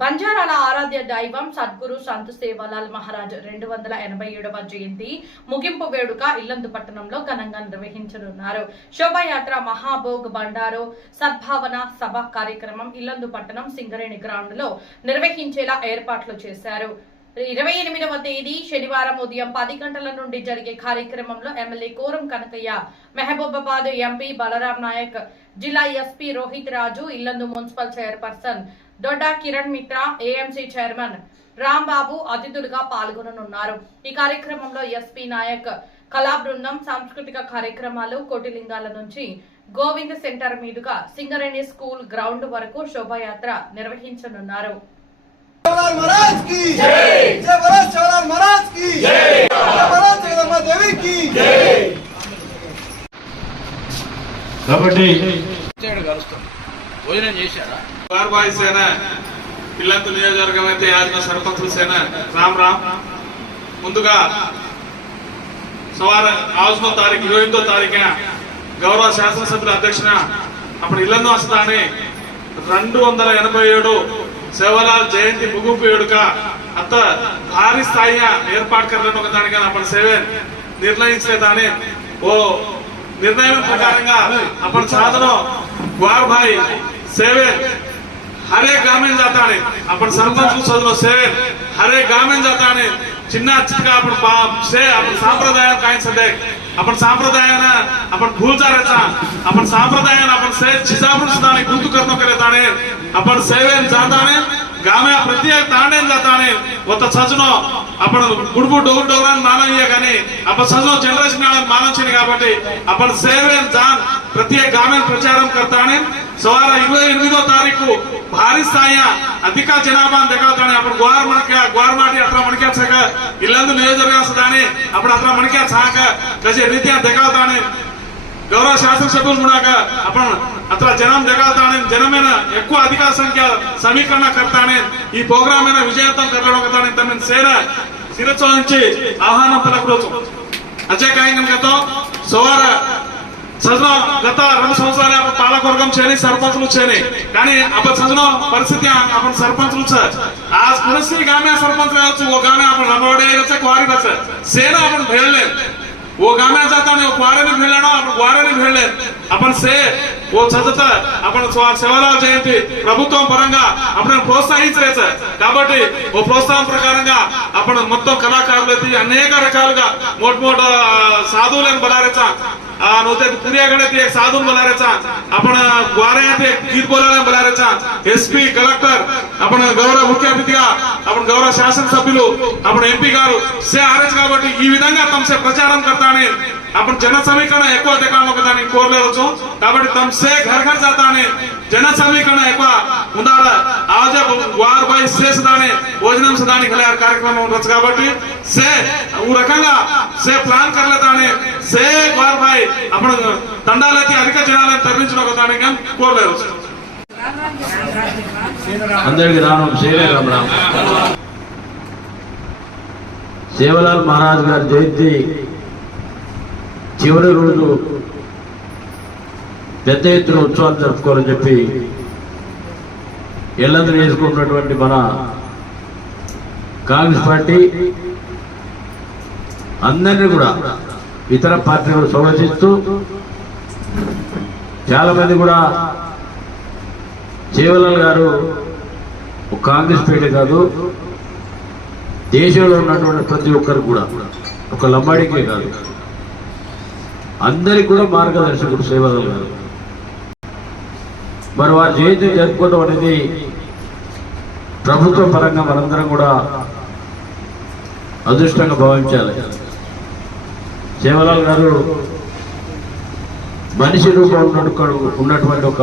బంజారాల ఆరాధ్య దైవం సద్గురు సంత్ సేవాలాల్ మహారాజ్ 287వ జయంతి ముగింపు వేడుక ఇల్లందు పట్టణంలో ఘనంగా నిర్వహించనున్నారు. శోభాయాత్ర, మహాభోగ్, బండారు, సద్భావన సభ కార్యక్రమం ఇల్లందు పట్టణం సింగరేణి గ్రౌండ్ లో నిర్వహించేలా ఏర్పాట్లు చేశారు. 28వ తేదీ శనివారం ఉదయం 10 గంటల నుండి జరిగే కార్యక్రమంలో ఎమ్మెల్యే కోరం కనకయ్య, మహబూబాబాద్ ఎంపీ బలరాం నాయక్, జిల్లా SP Rohit Raju, Yellandu municipal chairperson Dodda Kiran Mitra, AMC chairman Rambabu అతిథులుగా పాల్గొననున్నారు. ఈ కార్యక్రమంలో ఎస్పీ నాయక్, కళా బృందం, సాంస్కృతిక కార్యక్రమాలు, కోటిలింగాల నుంచి గోవింద్ సెంటర్ మీదుగా సింగరేణి స్కూల్ గ్రౌండ్ వరకు శోభాయాత్ర నిర్వహించనున్నారు. భాई सेना ఇల్లందు నియోజకవర్గం అయితే యాదగిరి సర్పంచుల సేన రామ్ రామ్ ముందుగా సవార 28వ తారీఖున గౌరవ శాసనసభ్యుల అధ్యక్షన అప్పుడు ఇల్లందు వస్తానే 287 సేవలాల్ జయంతి ముగింపు వేడుక అంత భారీ స్థాయిగా ఏర్పాటు కర్రను ఒక దానిగా అప్పుడు సేవ నిర్ణయించలేదాని ఓ నిర్ణయం ప్రకారంగా అప్పుడు సాధన గ్వార్ భాई सेवे हर एक गांव में जाता है अपन सरपंच सदन सेवे हर एक गांव में जाता है चिन्ना चिटका अपन से अपन सांप्रदाय कायन सदे अपन सांप्रदाय ना अपन भूल जा रहा अपन सांप्रदाय ना अपन से चिजापुर सुधाने गुंतु करनो करे ताने अपन सेवे जाता है गांव में प्रत्येक तांडे जाता है वो तो सजनो अपन गुड़बु डोर डोरन मानव ये गाने अपन सजनो जनरेशन वाला मानव चीनी काबट्टी अपन सेवे जान प्रत्येक गांव में प्रचारम करता है सवार 28వ తారీఖు భారీ స్థాయి అధిక జనాభా దేఖాతానే అప్పుడు గ్వార్ మాటి అట్లా మనకే చాక ఇల్లందు నియోజకవర్గ సదానే అప్పుడు అట్లా మనకే చాక కజే రీతియా దేఖాతానే గౌరవ శాసనసభ్యులు మునాక అప్పుడు అట్లా జనం దేఖాతానే జనమైన ఎక్కువ అధిక సంఖ్య సమీకరణ కర్తానే ఈ ప్రోగ్రామ్ అయిన విజయవంతం కర్రడొకతానే తమ సేన శిరస్సు నుంచి ఆహ్వానం పలకరోచు అజయ్ కాయంగతో సవార सजना गत 2 संवत्सराले आपण पालकवर्गम छेनी सरपंचलू छेनी కానీ आपण सजना परिस्थिती आपण सरपंचलू छ आज कुणसी गामे सरपंच राहतो वो गामे आपण लंबवडे रच क्वारी रच सेना आपण भेळले वो गामे जाताने वो क्वारीने भेळलेनो आपण क्वारीने भेळले आपण से वो सतत आपण సేవలాల్ జయంతి ప్రభుత్వం పరంగా आपण ప్రోత్సహించరేచ కాబట్టి ఓ ప్రోత్సాహం ప్రకారంగా आपण మొత్తం కళాకారులకి అనేక రకాలుగా మోట్ సాధువులను బలారేచ पुण्याकडे एक साधून बोलायचा आपण ग्वाऱ्यात एक गीत बोलायला बोलायचा एसपी कलेक्टर आपण गौरव मुख्य अतिथिగా आपण गौरव शासन सभ्युలు आपण ఎంపీ గారు సే ఆర్ఎస్ కాబట్టి ఈ విధంగా తమసే ప్రచారం करताने आपण जन समीकरण ఎక్కువ దేకామొకదాని కోరలేవచ్చు కాబట్టి తమసే घर घर जाताने जन समीकरण ఎక్కువ ఉండాల आज ग्वार भाई से सदाने भोजనం सदानी खल्यार कार्यक्रम रच కాబట్టి से ऊ రకంగా से ప్లాన్ करलेताने से ग्वार भाई आपण తండాలకి అధిక జనాలను తరలించడానికి కోరలేదు. అందరికీ రామ్ రామ్. సేవలాల్ మహారాజ్ గారి జయంతి చివరి రోజు పెద్ద ఎత్తున ఉత్సవాలు జరుపుకోవాలని చెప్పి ఇల్లందు చేసుకున్నటువంటి మన కాంగ్రెస్ పార్టీ అందరినీ కూడా ఇతర పార్టీలు సమర్థిస్తూ చాలా మంది కూడా సేవలాల్ గారు ఒక కాంగ్రెస్ పార్టీ కాదు, దేశంలో ఉన్నటువంటి ప్రతి ఒక్కరు కూడా ఒక లంబాడికే కాదు అందరికి కూడా మార్గదర్శకుడు సేవలాల్ గారు. మరి వారి జయంతి జరుపుకోవడం అనేది ప్రభుత్వ పరంగా మనందరం కూడా అదృష్టంగా భావించాలి. సేవలాల్ గారు మనిషి రూపంలో ఉన్నటువంటి ఒక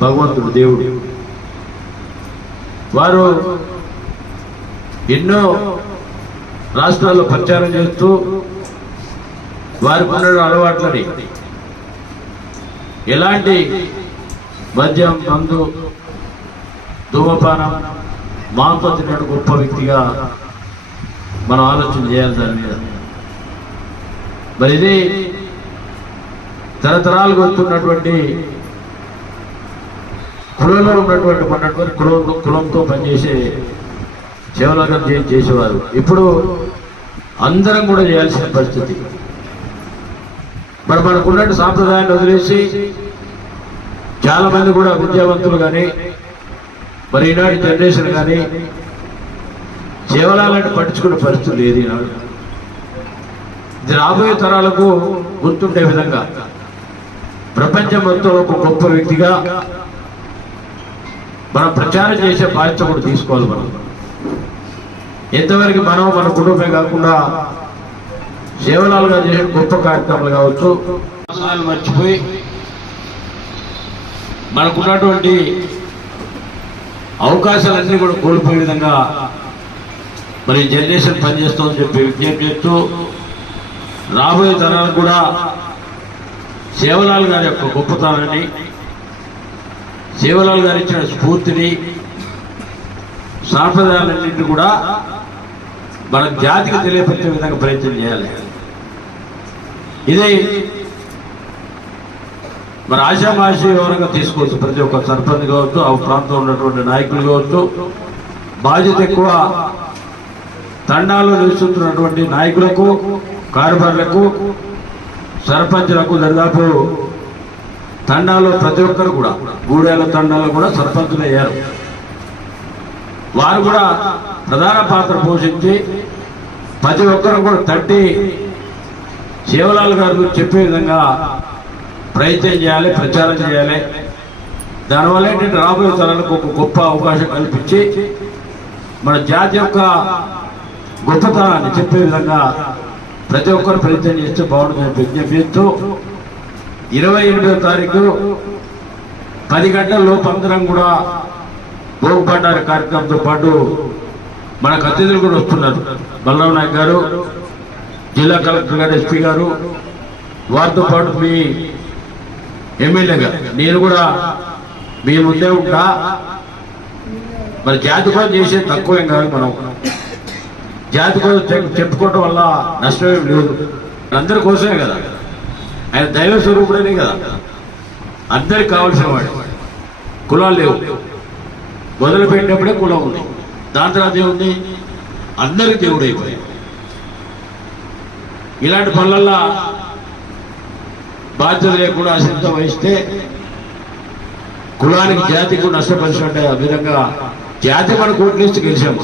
భగవంతుడు, దేవుడు. వారు ఎన్నో రాష్ట్రాల్లో ప్రచారం చేస్తూ వారికి ఉన్న అలవాట్లని ఎలాంటి మద్యం, మందు, ధూమపానం, మాంసం తినే గొప్ప వ్యక్తిగా మనం ఆలోచన చేయాలి దాని మీద. మరి ఇది తరతరాలుగా వస్తున్నటువంటి కులంలో ఉన్నటువంటి కులంతో పనిచేసే సేవలను చేసేవారు. ఇప్పుడు అందరం కూడా చేయాల్సిన పరిస్థితి. మనకున్నట్టు సాంప్రదాయాన్ని వదిలేసి చాలా మంది కూడా విద్యావంతులు కానీ మరి ఈనాటి జనరేషన్ కానీ సేవలాంటి పట్టించుకునే పరిస్థితి లేదు ఈనాడు. ఇది రాబోయే తరాలకు గుర్తుండే విధంగా ప్రపంచం మొత్తం ఒక గొప్ప వ్యక్తిగా మనం ప్రచారం చేసే బాధ్యత కూడా తీసుకోవాలి. మనం ఎంతవరకు మనం మన కుటుంబమే కాకుండా సేవలాలుగా చేసే గొప్ప కార్యక్రమాలు కావచ్చు మర్చిపోయి మనకున్నటువంటి అవకాశాలన్నీ కూడా కోల్పోయే విధంగా మరి జనరేషన్ పనిచేస్తుందని చెప్పి విజ్ఞప్తి చేస్తూ రాబోయే తరాలకు కూడా సేవలాల్ గారి యొక్క గొప్పతనాన్ని, సేవలాల్ గారు ఇచ్చిన స్ఫూర్తిని, సాంప్రదాయాలన్నింటినీ కూడా మన జాతికి తెలియపరిచే విధంగా ప్రయత్నం చేయాలి. ఇదే మన ఆశామాషి వివరంగా తీసుకోవచ్చు. ప్రతి ఒక్క సర్పంచ్ కావచ్చు, ఆ ప్రాంతంలో ఉన్నటువంటి నాయకులు కావచ్చు, బాధ్యత ఎక్కువ తండాల్లో నిలుస్తున్నటువంటి నాయకులకు, కార్యకర్తలకు, సర్పంచులకు దాదాపు తండాల్లో ప్రతి ఒక్కరు కూడా గూడెల తండాల్లో కూడా సర్పంచులు అయ్యారు. వారు కూడా ప్రధాన పాత్ర పోషించి ప్రతి ఒక్కరు కూడా తట్టి సేవలాల్ గారు చెప్పే విధంగా ప్రయత్నం చేయాలి, ప్రచారం చేయాలి. దానివల్ల ఏంటంటే రాబోయే తరాలకు ఒక గొప్ప అవకాశం కల్పించి మన జాతి యొక్క గొప్పతనాన్ని చెప్పే విధంగా ప్రతి ఒక్కరు ప్రయత్నం చేస్తే బాగుంటుందని విజ్ఞప్తి చేస్తూ 28వ తారీఖు 10 గంటల లోపు అందరం కూడా భోగి పండుగ కార్యక్రమంతో పాటు మనకు అతిథులు కూడా వస్తున్నారు. బలరాం నాయక్ గారు, జిల్లా కలెక్టర్ గారు, ఎస్పీ గారు, వారితో పాటు మీ ఎమ్మెల్యేగా నేను కూడా మీ ముందే ఉంటా. మరి జాతి కోసం చేసే తక్కువేం కాదు. మనం జాతి కోసం చెప్పుకోవటం వల్ల నష్టమేం లేదు. అందరి కోసమే కదా, ఆయన దైవ స్వరూపుడనే కదా, అందరికి కావాల్సిన వాడు. కులాలు లేవు, మొదలుపెట్టినప్పుడే కులం ఉంది, దాని తర్వాత ఏముంది, అందరికి దేవుడు అయిపోయాడు. ఇలాంటి పనులల్లో బాధ్యత లేకుండా అశ్రద్ధ వహిస్తే కులానికి జాతికి నష్టపరిచినట్టే. ఆ విధంగా జాతి మన కోట్లిస్తూ గెలిచాము.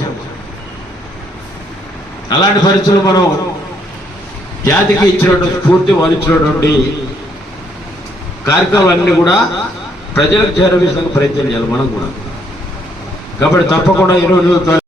అలాంటి పరిస్థితులు మనం జాతికి ఇచ్చినటువంటి స్ఫూర్తి, వారు ఇచ్చినటువంటి కార్యక్రమాలన్నీ కూడా ప్రజలకు చేరవేసే ప్రయత్నం చేయాలి మనం కూడా. కాబట్టి తప్పకుండా 22